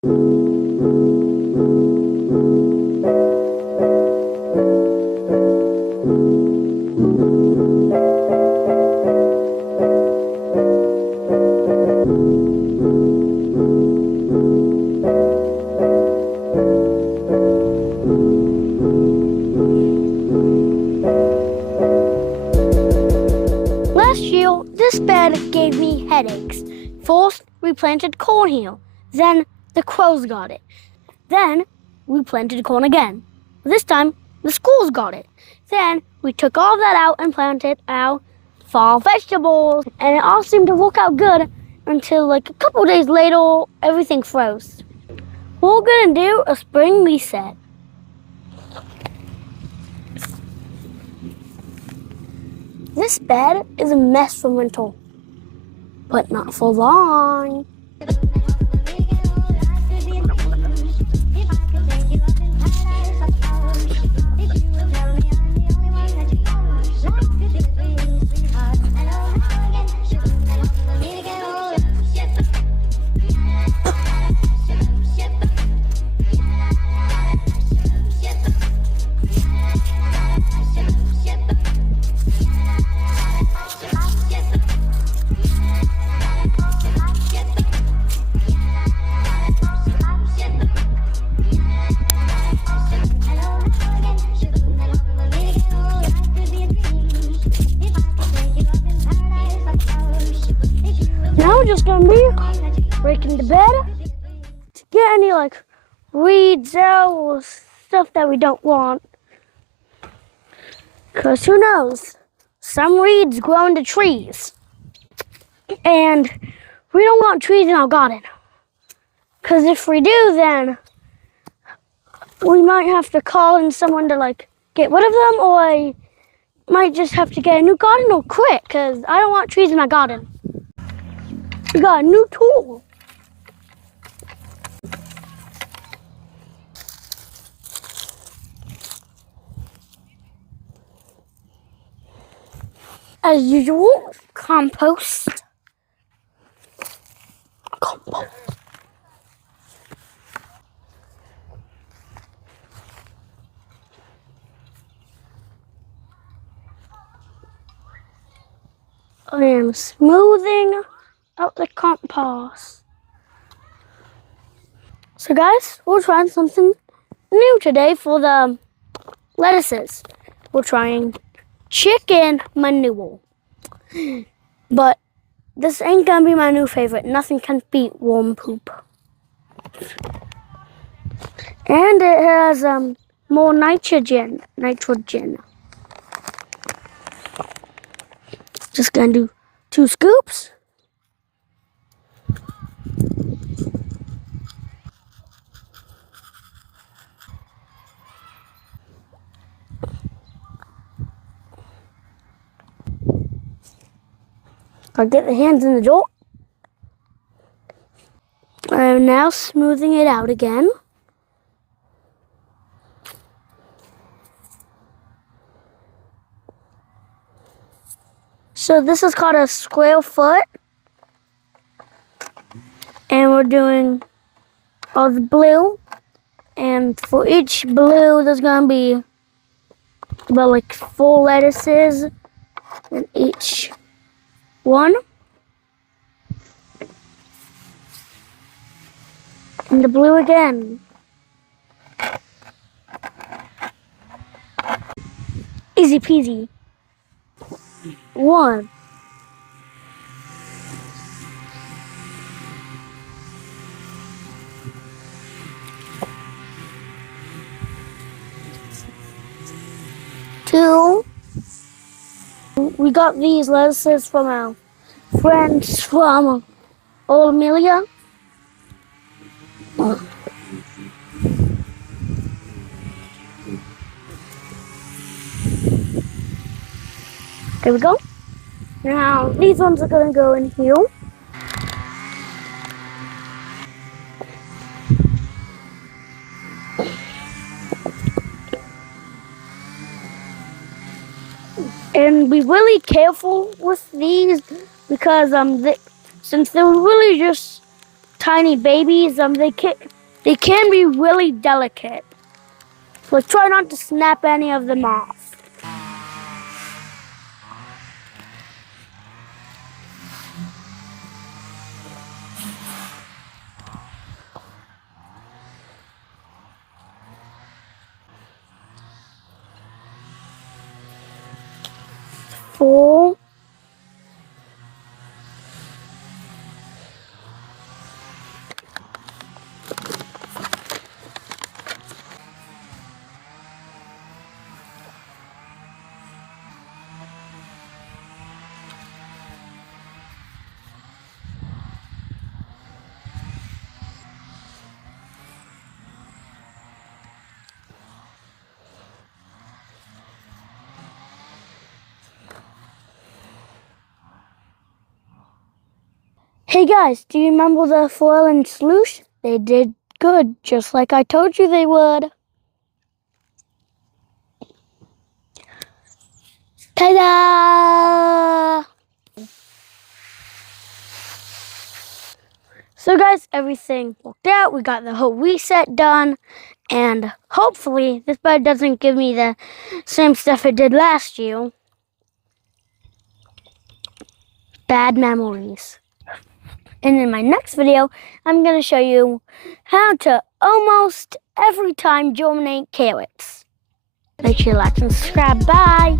Last year, this bed gave me headaches. First, we planted corn here. Then, the crows got it. Then, we planted corn again. This time, the squirrels got it. Then, we took all that out and planted our fall vegetables. And it all seemed to work out good until like a couple days later, everything froze. We're gonna do a spring reset. This bed is a mess for winter, but not for long. Now we're just gonna be breaking the bed to get any like weeds out or stuff that we don't want. Cause who knows? Some weeds grow into trees. And we don't want trees in our garden. Cause if we do, then we might have to call in someone to like get rid of them, or I might just have to get a new garden or quit, cause I don't want trees in my garden. We got a new tool. As usual, compost. I am smoothing out the compost. So guys, we're trying something new today for the lettuces. We're trying chicken manure. But this ain't gonna be my new favorite. Nothing can beat worm poop. And it has more nitrogen. Just gonna do 2 scoops. I'll get the hands in the door. I'm now smoothing it out again. So this is called a square foot. And we're doing all the blue. And for each blue, there's gonna be about like 4 lettuces in each one. And the blue again. Easy peasy. 1. 2. We got these lettuces from our friends from Old Amelia. There we go. Now these ones are gonna go in here. And be really careful with these because since they're really just tiny babies, they can be really delicate. So try not to snap any of them off. Four. Hey guys, do you remember the foil and sloosh? They did good, just like I told you they would. Ta-da! So guys, everything worked out. We got the whole reset done. And hopefully this bed doesn't give me the same stuff it did last year. Bad memories. And in my next video, I'm going to show you how to almost every time germinate carrots. Make sure you like and subscribe. Bye!